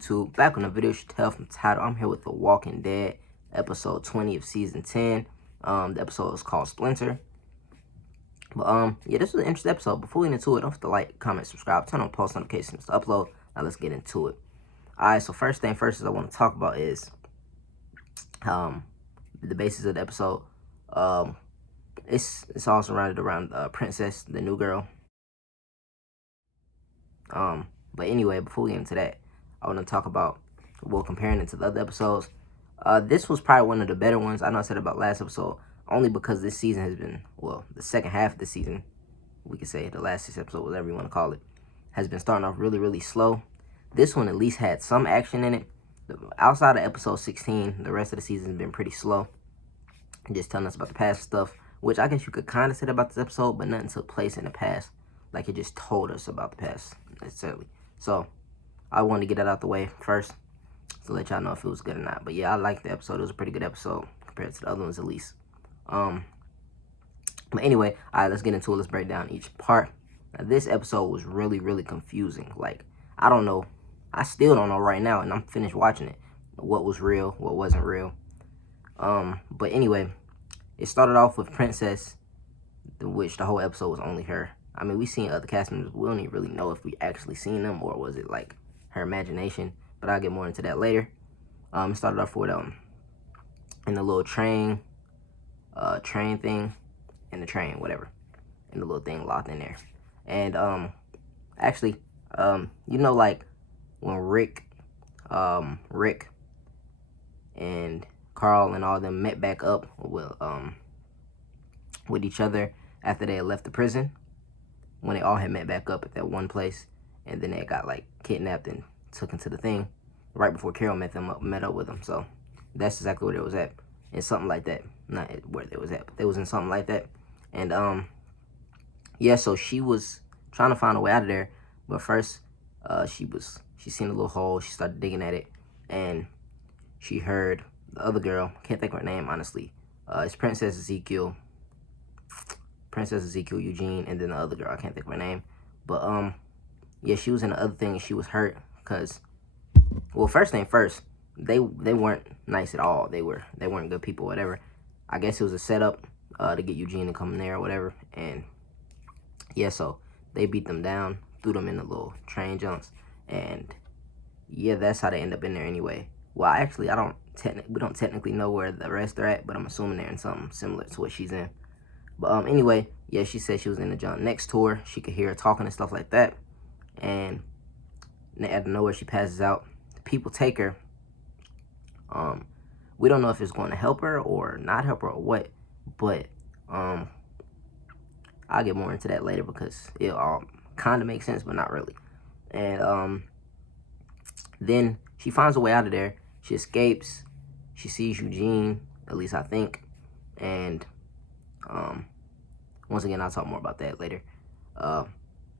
YouTube? Back on the video, you should tell from the title. I'm here with The Walking Dead, episode 20 of season 10. The episode is called Splinter. But yeah, this was an interesting episode. Before we get into it, don't forget to like, comment, subscribe, turn on post notifications to upload. Now let's get into it. Alright, so first thing first is I want to talk about is the basis of the episode. It's all surrounded around Princess, the new girl. But anyway, before we get into that, I want to talk about, well, comparing it to the other episodes. This was probably one of the better ones. I know I said about last episode, only because this season has been, well, the second half of the season, we could say the last 6 episodes, whatever you want to call it, has been starting off really, really slow. This one at least had some action in it. Outside of episode 16, the rest of the season has been pretty slow. Just telling us about the past stuff, which I guess you could kind of say about this episode, but nothing took place in the past. Like, it just told us about the past, necessarily. So, I wanted to get that out the way first to let y'all know if it was good or not. But yeah, I liked the episode. It was a pretty good episode compared to the other ones, at least. But anyway, all right, let's get into it. Let's break down each part. Now, this episode was really, really confusing. Like, I don't know. I still don't know right now, and I'm finished watching it. What was real, what wasn't real. But anyway, it started off with Princess, which the whole episode was only her. I mean, we seen other cast members, but we don't even really know if we actually seen them, or was it like her imagination. But I'll get more into that later. It started off with in the little train thing, in the train, whatever, in the little thing locked in there. And actually, you know, like when Rick and Carl and all them met back up with each other after they had left the prison, when they all had met back up at that one place, and then they got like kidnapped and took into the thing right before Carol met up with them. So that's exactly where it was at, and something like that. Not where they was at, but they was in something like that. And yeah, so she was trying to find a way out of there, but first she seen a little hole. She started digging at it, and she heard the other girl, can't think of her name honestly. It's Princess Ezekiel, Eugene, and then the other girl, I can't think of her name. But yeah, she was in the other thing, and she was hurt because, well, first thing first, they weren't nice at all. They weren't good people, whatever. I guess it was a setup to get Eugene to come in there or whatever. And yeah, so they beat them down, threw them in the little train junks, and yeah, that's how they end up in there anyway. Well, actually, we don't technically know where the rest are at, but I'm assuming they're in something similar to what she's in. But anyway, yeah, she said she was in the junk next to her. She could hear her talking and stuff like that. And out of nowhere, she passes out. The people take her. We don't know if it's going to help her or not help her or what. But I'll get more into that later because it all kind of makes sense, but not really. And then she finds a way out of there. She escapes. She sees Eugene, at least I think. And once again, I'll talk more about that later.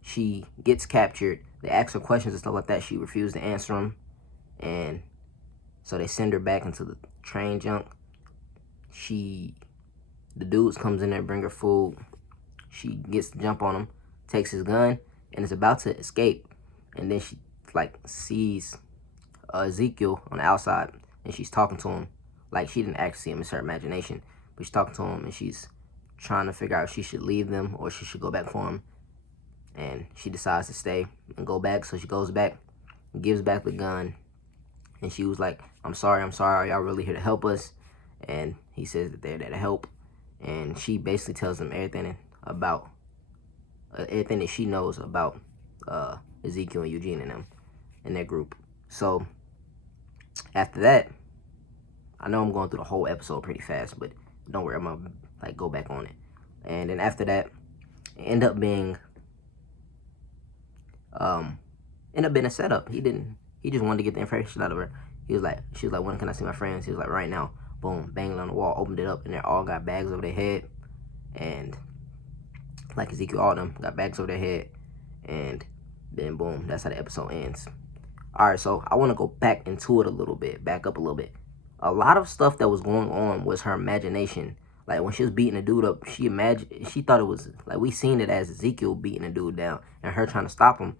She gets captured. They ask her questions and stuff like that. She refused to answer them. And so they send her back into the train junk. The dudes comes in there, bring her food. She gets to jump on him, takes his gun, and is about to escape. And then she like sees Ezekiel on the outside, and she's talking to him. Like, she didn't actually see him, it's her imagination, but she's talking to him, and she's trying to figure out if she should leave them or she should go back for him. And she decides to stay and go back. So she goes back, gives back the gun, and she was like, I'm sorry, are y'all really here to help us? And he says that they're there to help. And she basically tells them everything about everything that she knows about Ezekiel and Eugene and them in their group. So after that, I know I'm going through the whole episode pretty fast, but don't worry, I'm gonna like go back on it. And then after that, it ended up being a setup. He just wanted to get the information out of her. She was like, when can I see my friends? He was like, right now. Boom, banged on the wall, opened it up, and they all got bags over their head. And like Ezekiel, all of them got bags over their head. And then boom, that's how the episode ends. Alright, so I want to go back into it a little bit, back up a little bit. A lot of stuff that was going on was her imagination. Like, when she was beating the dude up, she thought it was, like, we seen it as Ezekiel beating the dude down and her trying to stop him.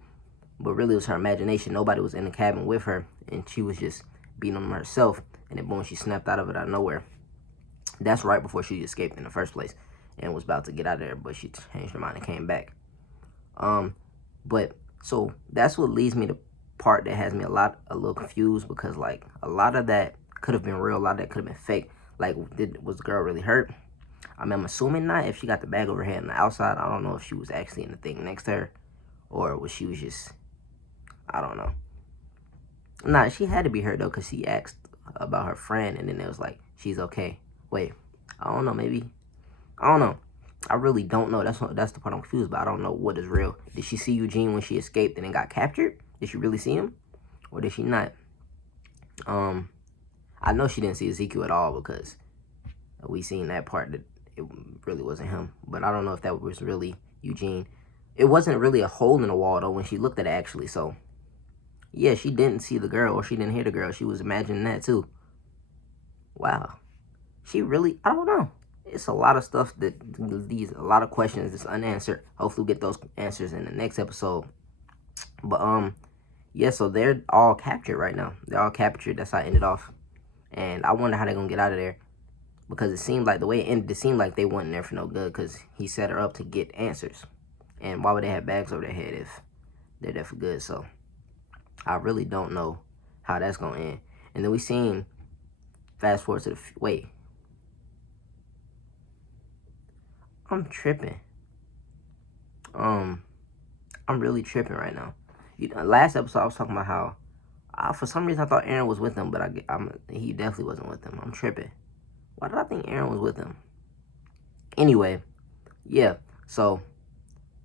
but really it was her imagination. Nobody was in the cabin with her, and she was just beating on herself, and then boom, she snapped out of it out of nowhere. That's right before she escaped in the first place and was about to get out of there, but she changed her mind and came back. But so that's what leads me to part that has me a little confused, because like a lot of that could have been real, a lot of that could have been fake. Like, was the girl really hurt? I mean, I'm assuming not. If she got the bag over her head on the outside, I don't know if she was actually in the thing next to her, or was she was just, I don't know. Nah, she had to be hurt though, because she asked about her friend, and then it was like, she's okay. Wait, I don't know, maybe, I don't know. I really don't know. That's the part I'm confused about. I don't know what is real. Did she see Eugene when she escaped and then got captured? Did she really see him, or did she not? I know she didn't see Ezekiel at all, because we seen that part that it really wasn't him. But I don't know if that was really Eugene. It wasn't really a hole in the wall though when she looked at it actually. So yeah, she didn't see the girl, or she didn't hear the girl. She was imagining that too. Wow. She really, I don't know. It's a lot of stuff a lot of questions that's unanswered. Hopefully we'll get those answers in the next episode. But yeah, so they're all captured right now. They're all captured. That's how it ended off. And I wonder how they're gonna get out of there, because it seemed like the way it ended, it seemed like they weren't there for no good, because he set her up to get answers. And why would they have bags over their head if they're there for good? So I really don't know how that's gonna end. And then we seen, fast forward to the wait. I'm tripping. I'm really tripping right now. Last episode I was talking about how for some reason I thought Aaron was with him, but he definitely wasn't with him. I'm tripping. Why did I think Aaron was with him? Anyway, yeah. So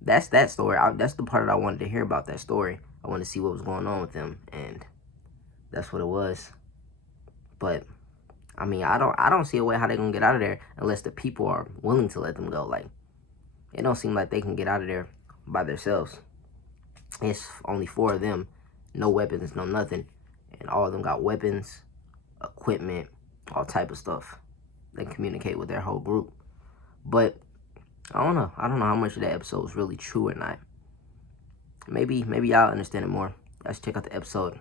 that's that story. That's the part that I wanted to hear about, that story. I wanted to see what was going on with them, and that's what it was. But I mean, I don't see a way how they're gonna get out of there unless the people are willing to let them go. Like, it don't seem like they can get out of there by themselves. It's only 4 of them, no weapons, no nothing, and all of them got weapons, equipment, all type of stuff. They communicate with their whole group. But I don't know how much of that episode was really true or not. Maybe y'all understand it more. Let's check out the episode.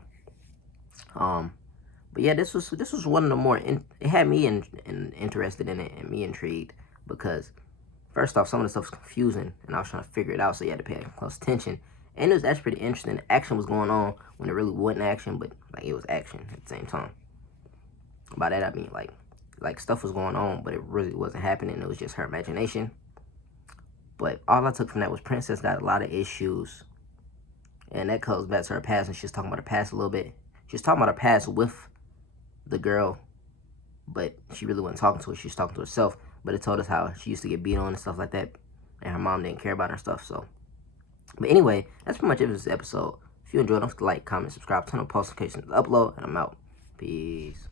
But yeah, this was one of the more it had me interested in it, and me intrigued, because first off, some of the stuff was confusing, and I was trying to figure it out, so you had to pay close attention. And it was actually pretty interesting. The action was going on when it really wasn't action, but like it was action at the same time. By that I mean like stuff was going on, but it really wasn't happening. It was just her imagination. But all I took from that was Princess got a lot of issues, and that goes back to her past, and she was talking about her past a little bit. She was talking about her past with the girl, but she really wasn't talking to her. She was talking to herself. But it told us how she used to get beat on and stuff like that, and her mom didn't care about her stuff. So, but anyway, that's pretty much it for this episode. If you enjoyed, don't forget to like, comment, subscribe, turn on post notifications, upload, and I'm out. Peace.